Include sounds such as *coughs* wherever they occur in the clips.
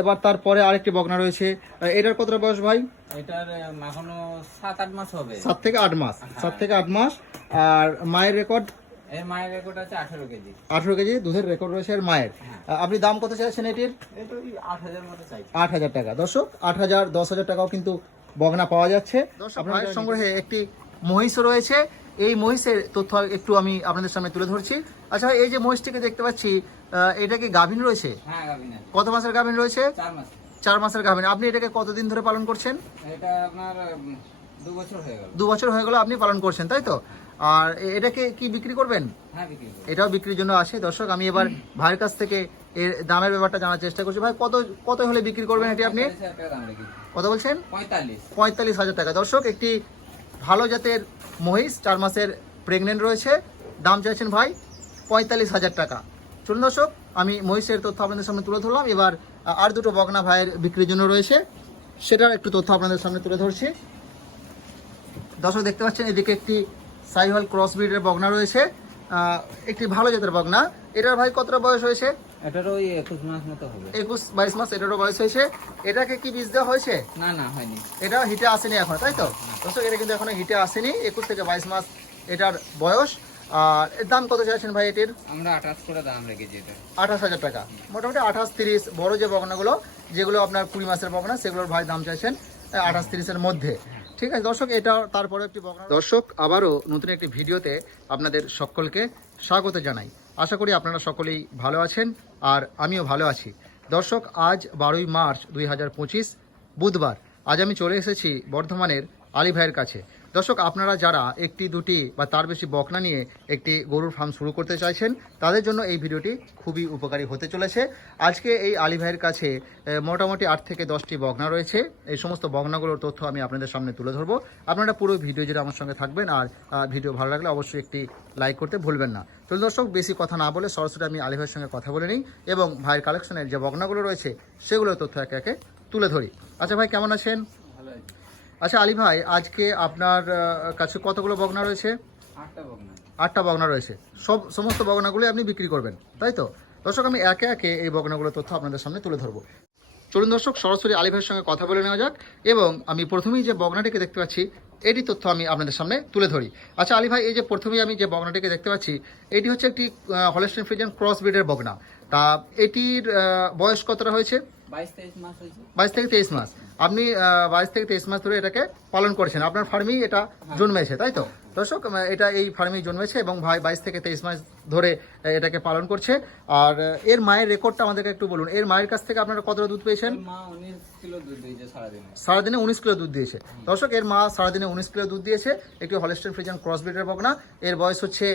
এবার তারপরে আরেকটি বকনা রয়েছে। এটার কতটা বয়স ভাই? এটার এখনও সাত আট মাস হবে। সাত থেকে আট মাস। সাত থেকে আট মাস। আর মায়ের রেকর্ড? এর মায়ের রেকর্ড আছে আঠারো কেজি। আঠেরো কেজি দুধের রেকর্ড রয়েছে মায়ের। আপনি দাম কত চাইছেন এটির? এটা আট হাজার মতো চাই। আট হাজার টাকা। দর্শক আট হাজার দশ হাজার টাকাও কিন্তু বগনা পাওয়া যাচ্ছে। আপনার সংগ্রহে একটি মহিষ রয়েছে। এই মহিষের তথ্য একটু আমি আপনাদের সামনে তুলে ধরছি। আচ্ছা ভাই, এই যে মহিষটিকে দেখতে পাচ্ছি এটা কি গাভিন রয়েছে? হ্যাঁ কত মাসের গাভিন রয়েছে? চার মাসের। গাভিন। আপনি এটাকে কতদিন ধরে পালন করছেন? এটা আপনার দু বছর হয়ে গেল। আপনি পালন করছেন তাই তো? আর এটাকে কি বিক্রি করবেন? হ্যাঁ এটাও বিক্রির জন্য আসে। দর্শক আমি এবার ভাইয়ের কাছ থেকে এর দামের ব্যাপারটা জানার চেষ্টা করছি। ভাই কত কত হলে বিক্রি করবেন এটি আপনি? কত বলছেন? পঁয়তাল্লিশ হাজার টাকা। দর্শক একটি ভালো জাতের মহিষ, চার মাসের প্রেগনেন্ট রয়েছে। দাম চাইছেন ভাই পঁয়তাল্লিশ হাজার টাকা। চলুন দর্শক, আমি মহিষের তথ্য আপনাদের সামনে তুলে ধরলাম। এবার আর দুটো বকনা ভাইয়ের বিক্রির জন্য রয়েছে। সেটার একটু তথ্য আপনাদের সামনে তুলে ধরছি। দর্শক, দেখতে পাচ্ছেন, এদিকে একটি সাইহল ক্রস ব্রিডের বগনা রয়েছে। একটি ভালো জাতের বকনা। এটার ভাই কতটা বয়স হয়েছে? এটারও ওই একুশ মাস মতো হবে। একুশ বাইশ মাস এটারও বয়স হয়েছে। এটাকে কি বীজ দেওয়া হয়েছে? না না হয়নি। এটা হিটে আসেনি এখন তাই তো? দর্শক এটা কিন্তু এখনও হিটে আসেনি। একুশ থেকে বাইশ মাস এটার বয়স। আর এর দাম কত চাইছেন ভাই এটির? আমরা আঠাশ করে দাম রেখেছি এটা। আঠাশ হাজার টাকা। মোটামুটি আঠাশ তিরিশ বড় যে বগনাগুলো যেগুলো আপনার কুড়ি মাসের বগনা সেগুলোর ভাই দাম চাইছেন আঠাশ তিরিশের মধ্যে। ঠিক আছে, দর্শক, এটা তারপরে একটি দর্শক, আবারও নতুন একটি ভিডিওতে আপনাদের সকলকে স্বাগত জানাই। আশা করি আপনারা সকলেই ভালো আছেন আর আমিও ভালো আছি। দর্শক, আজ বারোই মার্চ দুই হাজার পঁচিশ, বুধবার। আজ আমি চলে এসেছি বর্ধমানের আলী ভাইয়ের কাছে। দর্শক, আপনারা যারা একটি, দুটি বা তার বেশি বকনা নিয়ে একটি গরুর ফার্ম শুরু করতে চাইছেন, তাদের জন্য এই ভিডিওটি খুবই উপকারী হতে চলেছে। আজকে এই আলী ভাইয়ের কাছে মোটামুটি আট থেকে দশটি বকনা রয়েছে। এই সমস্ত বকনাগুলোর তথ্য আমি আপনাদের সামনে তুলে ধরবো। আপনারা পুরো ভিডিও যেটা আমার সঙ্গে থাকবেন আর ভিডিও ভালো লাগলে অবশ্যই একটি লাইক করতে ভুলবেন না। তো দর্শক, বেশি কথা না বলে সরাসরি আমি আলী ভাইয়ের সঙ্গে কথা বলে নিই এবং ভাইয়ের কালেকশনের যে বকনাগুলো রয়েছে, সেগুলোর তথ্য একে একে তুলে ধরি। আচ্ছা ভাই, কেমন আছেন? আচ্ছা আলী ভাই আজকে আপনার কাছে কতগুলো বগনা রয়েছে? আটটা বগনা। রয়েছে। সব সমস্ত বগনাগুলো আপনি বিক্রি করবেন তাই তো? দর্শক আমি একে একে এই বগনাগুলোর তথ্য আপনাদের সামনে তুলে ধরবো। চলুন দর্শক সরাসরি আলী ভাইয়ের সঙ্গে কথা বলে নেওয়া যাক এবং আমি প্রথমেই যে বগনাটিকে দেখতে পাচ্ছি এটি তথ্য আমি আপনাদের সামনে তুলে ধরি। আচ্ছা আলী ভাই এই যে প্রথমেই আমি যে বগনাটিকে দেখতে পাচ্ছি এটি হচ্ছে একটি হলেস্টিন ফ্রিজিয়ান ক্রস ব্রিডের বগনা। তা এটির বয়স কতটা হয়েছে? বাইশ থেকে তেইশ মাস। আপনি বাইশ থেকে তেইশ মাস ধরে এটাকে পালন করেছেন। আপনার ফার্মেই এটা জন্মেছে তাই তো? দর্শক এটা এই ফার্মেই জন্মেছে এবং ভাই বাইশ থেকে তেইশ মাস ধরে এটাকে পালন করছে। আর এর মায়ের রেকর্ডটা আমাদেরকে একটু বলুন। এর মায়ের কাছ থেকে আপনারা কতটা দুধ পেয়েছেন? সারাদিনে। উনিশ কিলো দুধ দিয়েছে। দর্শক এর মা সারাদিনে উনিশ কিলো দুধ দিয়েছে। একটি হলেস্টেন ফ্রিজান ক্রস ব্রিডের বকনা। এর বয়স হচ্ছে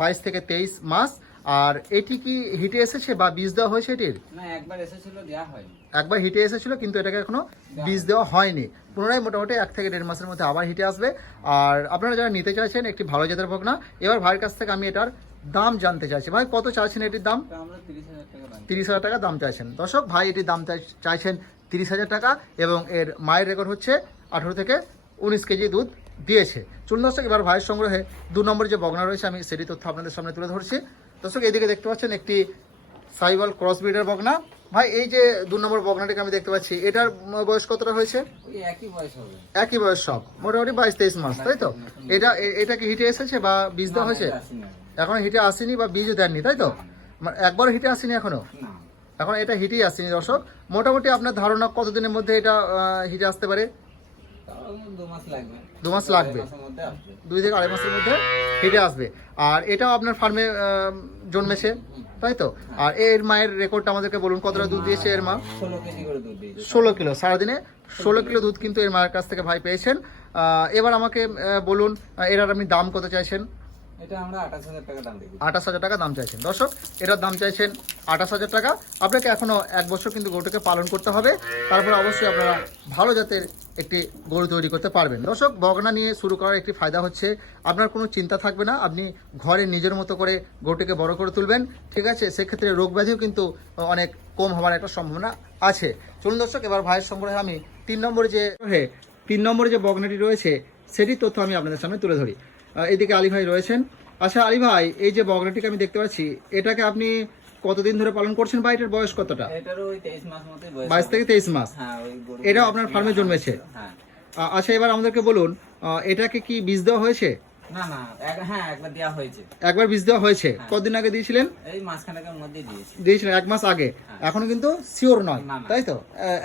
বাইশ থেকে তেইশ মাস। আর এটি কি হিটে এসেছে বা বীজ দেওয়া হয়েছে এটির? না একবার এসেছিল দেওয়া হয়নি। একবার হিটে এসেছিল কিন্তু এটাকে এখনও বীজ দেওয়া হয়নি। পুনরায় মোটামুটি এক থেকে দেড় মাসের মধ্যে আবার হিটে আসবে। আর আপনারা যারা নিতে চাইছেন একটি ভালো জাতের বকনা এবার ভাইয়ের কাছ থেকে আমি এটার দাম জানতে চাইছি। ভাই কত চাইছেন এটির দাম? তিরিশ হাজার টাকা দাম চাইছেন। দর্শক ভাই এটির দাম চাই- চাইছেন তিরিশ হাজার টাকা এবং এর মায়ের রেকর্ড হচ্ছে আঠেরো থেকে উনিশ কেজি দুধ। দিয়েছে। চলুন দর্শক এবার ভাইয়ের সংগ্রহে দু নম্বর যে বগনা রয়েছে আমি সেটি তথ্য আপনাদের সামনে তুলে ধরছি। দর্শক এদিকে দেখতে পাচ্ছেন একটি সাইবাল ক্রস ব্রিডের বগনা। ভাই এই যে দু নম্বর বগনাটিকে আমি দেখতে পাচ্ছি এটার বয়স কতটা হয়েছে? একই বয়স সব। মোটামুটি বাইশ তেইশ মাস তাই তো? এটা এটা কি হিটে এসেছে বা বীজ দেওয়া হয়েছে? এখন। হিটে আসেনি বা বীজও দেননি তাই তো? মানে একবারও হিটে আসেনি এখনও? এখন এটা হিটেই আসেনি দর্শক। মোটামুটি আপনার ধারণা কতদিনের মধ্যে এটা হিটে আসতে পারে? দু মাস লাগবে। দুই থেকে আড়াই মাসের মধ্যে ফিরে আসবে। আর এটাও আপনার ফার্মে জন্মেছে তাই তো? আর এর মায়ের রেকর্ডটা আমাদেরকে বলুন কতটা দুধ দিয়েছে এর মা? ষোলো কিলো সারাদিনে ষোলো কিলো দুধ কিন্তু এর মায়ের কাছ থেকে ভাই পেয়েছেন। এবার আমাকে বলুন এর আপনি দাম কত চাইছেন? এটা আমরা আঠাশ হাজার টাকা দাম হাজার টাকা দাম চাইছেন। দর্শক, এটার দাম চাইছেন আঠাশ হাজার টাকা। আপনাকে এখনও এক বছর কিন্তু পালন করতে হবে। তারপরে অবশ্যই আপনারা ভালো জাতের একটি গরু তৈরি করতে পারবেন। বগনা নিয়ে শুরু করার একটি ফায়দা হচ্ছে, আপনার কোনো চিন্তা থাকবে না। আপনি ঘরে নিজের মতো করে গরুটিকে বড় করে তুলবেন। ঠিক আছে, সেক্ষেত্রে রোগ ব্যাধিও কিন্তু অনেক কম হওয়ার একটা সম্ভাবনা আছে। চলুন দর্শক, এবার ভাইয়ের সংগ্রহে আমি তিন নম্বরে যে তিন নম্বরে যে বগনাটি রয়েছে, সেটির তথ্য আমি আপনাদের সামনে তুলে ধরি। এদিকে আলী ভাই রয়েছেন। আচ্ছা আলী ভাই এই যে বগনাটিকে আমি দেখতে পাচ্ছি এটাকে আপনি কতদিন ধরে পালন করছেন বা এটার বয়স কতটা? বাইশ থেকে তেইশ মাস। হ্যাঁ এটাও আপনার ফার্মে জন্মেছে? হ্যাঁ। আচ্ছা এবার আমাদেরকে বলুন এটাকে কি বীজ দেওয়া হয়েছে? হ্যাঁ একবার বীজ দেওয়া হয়েছে? হ্যাঁ। কতদিন আগে দিয়েছিলেন? দিয়েছিলেন এক মাস আগে। হ্যাঁ। এখনও কিন্তু শিওর নয়। তাই তো?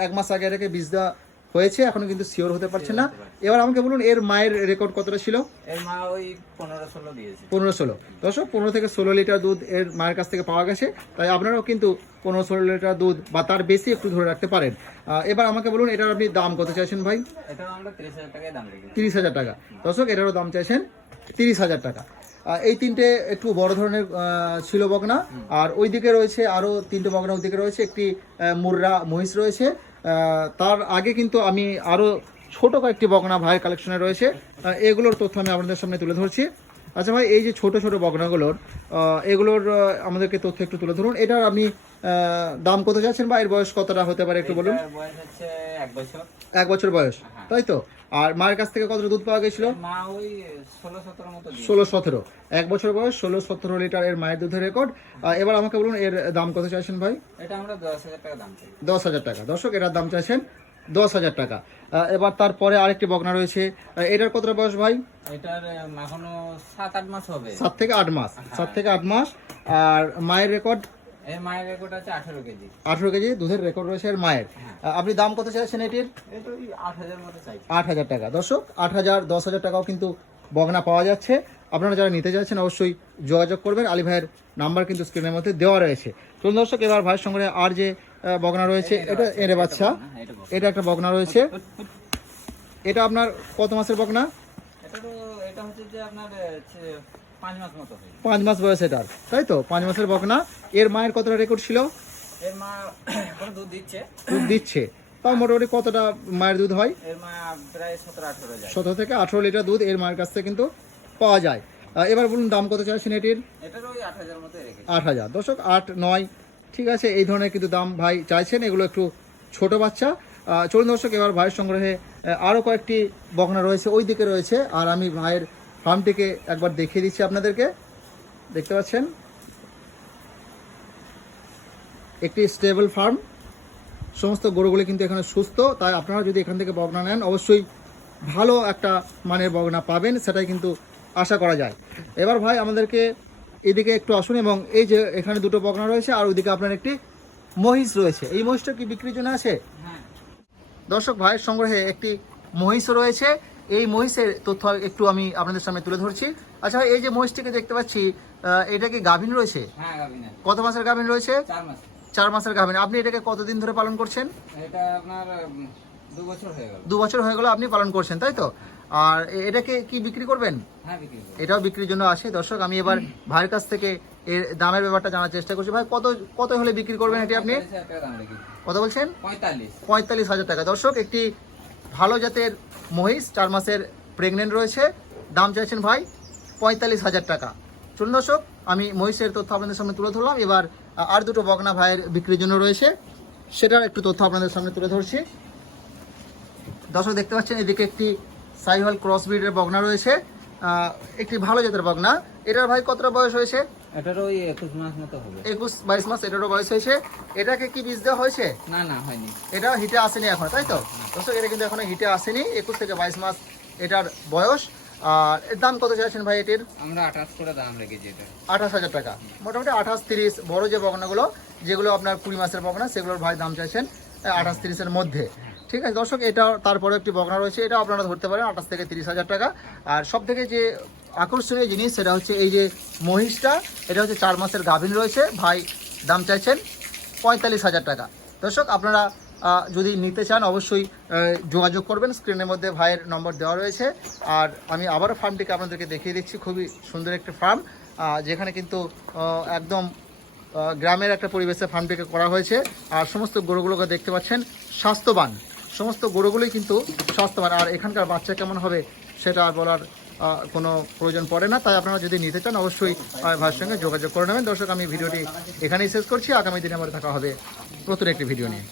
এক মাস আগে এটাকে বীজ দেওয়া হয়েছে এখনও কিন্তু শিওর হতে পারছে না। এবার আমাকে বলুন এর মায়ের রেকর্ড কতটা ছিল? এর মা ওই পনেরো ষোলো দিয়েছে। পনেরো ষোলো। দর্শক পনেরো থেকে ষোলো লিটার দুধ এর মায়ের কাছ থেকে পাওয়া গেছে। তাই আপনারাও কিন্তু পনেরো ষোলো লিটার দুধ বা তার বেশি একটু ধরে রাখতে পারেন। এবার আমাকে বলুন এটার আপনি দাম কত চাইছেন ভাই? তিরিশ হাজার টাকা। দর্শক এটারও দাম চাইছেন তিরিশ হাজার টাকা। এই তিনটে একটু বড় ধরনের ছিল বকনা। আর ওই দিকে রয়েছে আরও তিনটে বকনা ওই দিকে রয়েছে একটি মুর্রা মহিষ রয়েছে। তার আগে কিন্তু আমি আরও ছোট কয়েকটি বগনা ভাইয়ের কালেকশনে রয়েছে। এগুলোর তথ্য আমি আপনাদের সামনে তুলে ধরছি। আচ্ছা ভাই এই যে ছোট ছোট বগনাগুলোর এগুলোর আমাদেরকে তথ্য একটু তুলে ধরুন। এটার আপনি দাম কত চাচ্ছেন বা এর বয়স কতটা হতে পারে একটু বলুন? এক বছর বয়স হ্যাঁ। তাই তো? আর মায়ের কাছ থেকে কতটা দুধ পাওয়া গেছিল? ষোলো সতেরো ষোলো এক বছর বয়স ষোলো সতেরো লিটার এর মায়ের দুধের রেকর্ড। এবার আমাকে বলুন এর দাম কত চাইছেন ভাই? এটা আমরা দশ হাজার টাকা দাম চাই। দশ হাজার টাকা। দর্শক এটার দাম চাইছেন দশ হাজার টাকা। এবার তারপরে আরেকটি বকনা রয়েছে। এটার কতটা বয়স ভাই? এটার এখনও সাত আট মাস হবে। সাত থেকে আট মাস। সাত থেকে আট মাস। আর মায়ের রেকর্ড এর মায়ের রেকর্ড আছে আঠেরো কেজি। আঠেরো কেজি দুধের রেকর্ড রয়েছে এর মায়ের। আপনি দাম কত চাইছেন এটির? এটা মতো চাই। টাকা। দর্শক টাকাও কিন্তু বগনা পাওয়া যাচ্ছে। আপনারা যারা নিতে চাইছেন অবশ্যই যোগাযোগ করবেন। আলী ভাইয়ের নাম্বার কিন্তু স্ক্রিনের মধ্যে দেওয়া রয়েছে। চলুন দর্শক এবার ভাইয়ের সঙ্গে আর যে বগনা রয়েছে এটা এরে বাচ্চা। হ্যাঁ, এটা একটা বগনা রয়েছে। এটা আপনার কত মাসের বগনা? এটা হচ্ছে যে আপনার পাঁচ মাস বয়স এটার তাই তো? পাঁচ মাসের বকনা। এর মায়ের কতটা রেকর্ড ছিল? এর মা *coughs* দুধ দিচ্ছে? দুধ দিচ্ছে। তাও মোটামুটি কতটা মায়ের দুধ হয়? এর মা প্রায় সতেরো থেকে আঠেরো লিটার দুধ এর মায়ের কাছ থেকে কিন্তু পাওয়া যায়। এবার বলুন দাম কত চাইছেন এটির আট হাজার মতো রেখেছি। আট হাজার। দশক আট নয় ঠিক আছে এই ধরনের কিন্তু দাম ভাই চাইছেন। এগুলো একটু ছোট বাচ্চা। চলুন দর্শক এবার ভাইয়ের সংগ্রহে আরও কয়েকটি বকনা রয়েছে ওই দিকে রয়েছে। আর আমি ভাইয়ের ফার্মটিকে একবার দেখিয়ে দিচ্ছি আপনাদেরকে। দেখতে পাচ্ছেন? একটি স্টেবল ফার্ম। সমস্ত গরুগুলি কিন্তু এখানে সুস্থ তাই আপনারা যদি এখান থেকে বকনা নেন অবশ্যই ভালো একটা মানের বগনা পাবেন সেটাই কিন্তু আশা করা যায়। এবার ভাই আমাদেরকে এদিকে একটু আসুন এবং এই যে এখানে দুটো বগনা রয়েছে আর ওইদিকে আপনার একটি মহিষ রয়েছে। এই মহিষটা কি বিক্রির জন্য আছে? হ্যাঁ। দর্শক ভাইয়ের সংগ্রহে একটি মহিষও রয়েছে। এই মহিষের তথ্য একটু আমি আপনাদের সামনে তুলে ধরছি। আচ্ছা ভাই এই যে মহিষটিকে দেখতে পাচ্ছি এটা কি গাভিন রয়েছে? হ্যাঁ কত মাসের গাভিন রয়েছে? চার মাসের গাভিন। আপনি এটাকে কতদিন ধরে পালন করছেন? এটা আপনার দু বছর হয়ে গেল। আপনি পালন করছেন তাই তো? আর এটাকে কি বিক্রি করবেন? হ্যাঁ এটাও বিক্রির জন্য আসে দর্শক আমি এবার ভাইয়ের কাছ থেকে এর দামের ব্যাপারটা জানার চেষ্টা করছি। ভাই কত কত হলে বিক্রি করবেন এটি আপনি? কত বলছেন? পঁয়তাল্লিশ হাজার টাকা। দর্শক একটি ভালো জাতের মহিষ, চার মাসের প্রেগনেন্ট রয়েছে। দাম চাইছেন ভাই পঁয়তাল্লিশ হাজার টাকা। চলুন দর্শক, আমি মহিষের তথ্য আপনাদের সামনে তুলে ধরলাম। এবার আর দুটো বকনা ভাইয়ের বিক্রির জন্য রয়েছে। সেটার একটু তথ্য আপনাদের সামনে তুলে ধরছি। দর্শক, দেখতে পাচ্ছেন, এদিকে একটি সাইহল ক্রস ব্রিডের বকনা রয়েছে। একটি ভালো জাতের বগনা এটার ভাই কতটা বয়স হয়েছে? এটারও ওই একুশ মাস মতো হবে। একুশ বাইশ মাস এটারও বয়স হয়েছে। এটাকে কি বীজ দেওয়া হয়েছে? না না হয়নি। এটা হিটে আসেনি এখন তাই তো? দর্শক এটা কিন্তু এখনও হিটে আসেনি। একুশ থেকে বাইশ মাস এটার বয়স। আর এর দাম কত চাইছেন ভাই এটির? আমরা আঠাশ করে দাম রেখেছি এটা। আঠাশ হাজার টাকা। মোটামুটি আঠাশ তিরিশ বড় যে বগনাগুলো যেগুলো আপনার কুড়ি মাসের বগনা সেগুলোর ভাই দাম চাইছেন আঠাশ তিরিশের মধ্যে। ঠিক আছে দর্শক এটা তারপরে একটি বগনা রয়েছে। এটা আপনারা ধরতে পারেন আঠাশ থেকে তিরিশ হাজার টাকা। আর সব থেকে যে আকর্ষণীয় জিনিস সেটা হচ্ছে এই যে মহিষটা, এটা হচ্ছে চার মাসের গাভিন রয়েছে। ভাই দাম চাইছেন পঁয়তাল্লিশ হাজার টাকা। দর্শক, আপনারা যদি নিতে চান অবশ্যই যোগাযোগ করবেন। স্ক্রিনের মধ্যে ভাইয়ের নম্বর দেওয়া রয়েছে। আর আমি আবারও ফার্মটিকে আপনাদেরকে দেখিয়ে দিচ্ছি। খুবই সুন্দর একটি ফার্ম যেখানে কিন্তু একদম গ্রামের একটা পরিবেশে ফার্মটিকে করা হয়েছে। আর সমস্ত গরুগুলোকে দেখতে পাচ্ছেন, স্বাস্থ্যবান। সমস্ত গরুগুলোই কিন্তু স্বাস্থ্যবান। আর এখানকার বাচ্চা কেমন হবে সেটা বলার কোনো প্রয়োজন পড়ে না, তাই আপনারা যদি নিতে চান, অবশ্যই ভাইয়ের সঙ্গে যোগাযোগ করে নেবেন। দর্শক, আমি ভিডিওটি এখানেই শেষ করছি। আগামী দিনে আমার দেখা হবে নতুন একটি ভিডিও নিয়ে।